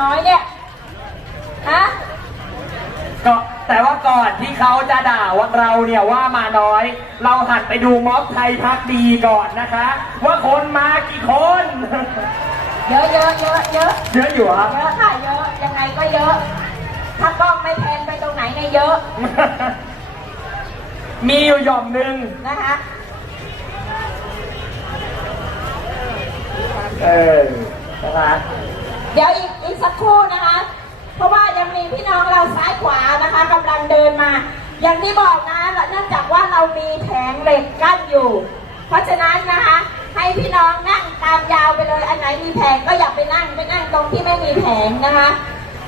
น้อยเนี่ยฮะก็แต่ว่าก่อนที่เขาจะด่าว่าเราเนี่ยว่ามาน้อย เราหันไปดูม็อบไทยพักดีก่อนนะคะ ว่าคนมากี่คน เยอะเยอะเยอะเยอะเยอะอยู่ครับเยอะค่ะเยอะยังไงก็เยอะ ถ้ากล้องไม่แพนไปตรงไหนเนี่ยเยอะมีอยู่หย่อมหนึ่งนะคะ เออนะคะ เดี๋ยวอีกอีกสักครู่นะคะ เพราะว่ายังมีพี่น้องเราซ้ายขวานะคะกำลังเดินมา อย่างที่บอกนะเนื่องจากว่าเรามีแผงเหล็กกั้นอยู่ เพราะฉะนั้นนะคะ ให้พี่น้องนั่งตามยาวไปเลยอันไหนมีแผงก็อย่าไปนั่งไปนั่งตรงที่ไม่มีแผงนะคะ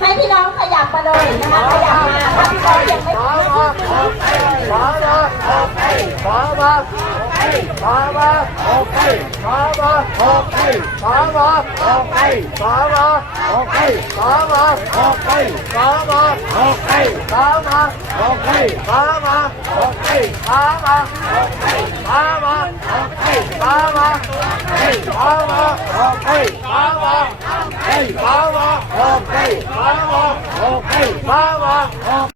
ให้พี่น้องขยับมาเลยนะคะขยับมาถ้าพี่น้องยังไม่ ขวามาขวามา ขวามาขวามาขวามาโอเคขวามาโอเคขวามาโ